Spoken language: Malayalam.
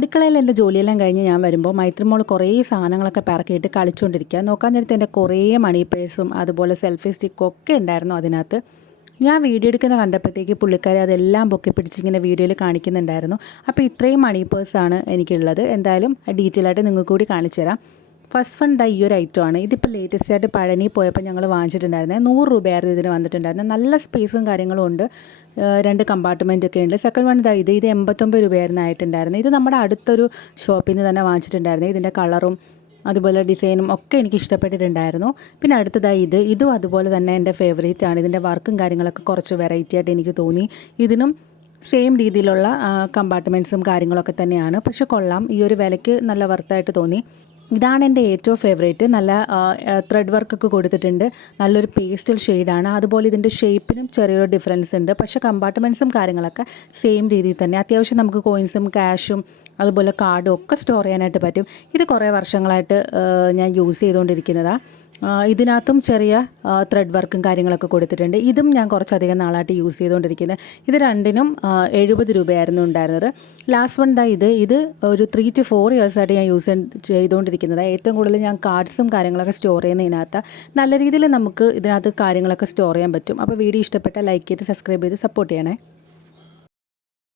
അടുക്കളയിൽ എൻ്റെ ജോലിയെല്ലാം കഴിഞ്ഞ് ഞാൻ വരുമ്പോൾ മൈത്രി മോൾ കുറേ സാധനങ്ങളൊക്കെ പിറക്കിയിട്ട് കളിച്ചുകൊണ്ടിരിക്കുക. നോക്കാൻ നേരത്തെ എൻ്റെ കുറേ മണി പേഴ്സും അതുപോലെ സെൽഫി സ്റ്റിക്കും ഒക്കെ ഉണ്ടായിരുന്നു അതിനകത്ത്. ഞാൻ വീഡിയോ എടുക്കുന്ന കണ്ടപ്പോഴത്തേക്ക് പുള്ളിക്കാരി അതെല്ലാം പൊക്കി പിടിച്ചിങ്ങനെ വീഡിയോയിൽ കാണിക്കുന്നുണ്ടായിരുന്നു. അപ്പോൾ ഇത്രയും മണി പേഴ്സാണ് എനിക്കുള്ളത്. എന്തായാലും ഡീറ്റെയിൽ ആയിട്ട് നിങ്ങൾക്ക് കൂടി കാണിച്ചു തരാം. ഫസ്റ്റ് വൺ ഈ ഒരു ഐറ്റമാണ്. ഇതിപ്പോൾ ലേറ്റസ്റ്റ് ആയിട്ട് പഴനി പോയപ്പോൾ ഞങ്ങൾ വാങ്ങിച്ചിട്ടുണ്ടായിരുന്നത്. 100 രൂപയായിരുന്നു ഇതിന് വന്നിട്ടുണ്ടായിരുന്നത്. നല്ല സ്പേസും കാര്യങ്ങളും ഉണ്ട്. 2 കമ്പാർട്ട്മെൻ്റ് ഒക്കെ ഉണ്ട്. സെക്കൻഡ് വൺ ഇത് 89 രൂപയായിരുന്നു ആയിട്ടുണ്ടായിരുന്നത്. ഇത് നമ്മുടെ അടുത്തൊരു ഷോപ്പിൽ നിന്ന് തന്നെ വാങ്ങിച്ചിട്ടുണ്ടായിരുന്നു. ഇതിൻ്റെ കളറും അതുപോലെ ഡിസൈനും ഒക്കെ എനിക്ക് ഇഷ്ടപ്പെട്ടിട്ടുണ്ടായിരുന്നു. പിന്നെ അടുത്തതായി ഇതും അതുപോലെ തന്നെ എൻ്റെ ഫേവറേറ്റ് ആണ്. ഇതിൻ്റെ വർക്കും കാര്യങ്ങളൊക്കെ കുറച്ച് വെറൈറ്റി ആയിട്ട് എനിക്ക് തോന്നി. ഇതിനും സെയിം രീതിയിലുള്ള കമ്പാർട്ട്മെൻറ്റ്സും കാര്യങ്ങളൊക്കെ തന്നെയാണ്. പക്ഷെ കൊള്ളാം, ഈ ഒരു വിലയ്ക്ക് നല്ല വർത്തായിട്ട് തോന്നി. ഇതാണ് എൻ്റെ ഏറ്റവും ഫേവറേറ്റ്. നല്ല ത്രെഡ് വർക്കൊക്കെ കൊടുത്തിട്ടുണ്ട്. നല്ലൊരു പേസ്റ്റൽ ഷെയ്ഡാണ്. അതുപോലെ ഇതിൻ്റെ ഷേപ്പിനും ചെറിയൊരു ഡിഫറൻസ് ഉണ്ട്. പക്ഷേ കമ്പാർട്ട്മെൻറ്റ്സും കാര്യങ്ങളൊക്കെ സെയിം രീതിയിൽ തന്നെ. അത്യാവശ്യം നമുക്ക് കോയിൻസും ക്യാഷും അതുപോലെ കാർഡും ഒക്കെ സ്റ്റോർ ചെയ്യാനായിട്ട് പറ്റും. ഇത് കുറേ വർഷങ്ങളായിട്ട് ഞാൻ യൂസ് ചെയ്തുകൊണ്ടിരിക്കുന്നതാണ്. ഇതിനകത്തും ചെറിയ ത്രെഡ് വർക്കും കാര്യങ്ങളൊക്കെ കൊടുത്തിട്ടുണ്ട്. ഇതും ഞാൻ കുറച്ചധികം നാളായിട്ട് യൂസ് ചെയ്തുകൊണ്ടിരിക്കുന്നത്. ഇത് രണ്ടിനും 70 രൂപയായിരുന്നു ഉണ്ടായിരുന്നത്. ലാസ്റ്റ് വൺ ഇത് ഒരു 3 to 4 ഇയേഴ്സായിട്ട് ഞാൻ യൂസ് ചെയ്തുകൊണ്ടിരിക്കുന്നത്. ഏറ്റവും കൂടുതൽ ഞാൻ കാർഡ്സും കാര്യങ്ങളൊക്കെ സ്റ്റോർ ചെയ്യുന്നതിനകത്ത് നല്ല രീതിയിൽ നമുക്ക് ഇതിനകത്ത് കാര്യങ്ങളൊക്കെ സ്റ്റോർ ചെയ്യാൻ പറ്റും. അപ്പോൾ വീഡിയോ ഇഷ്ടപ്പെട്ടാൽ ലൈക്ക് ചെയ്ത് സബ്സ്ക്രൈബ് ചെയ്ത് സപ്പോർട്ട് ചെയ്യണേ.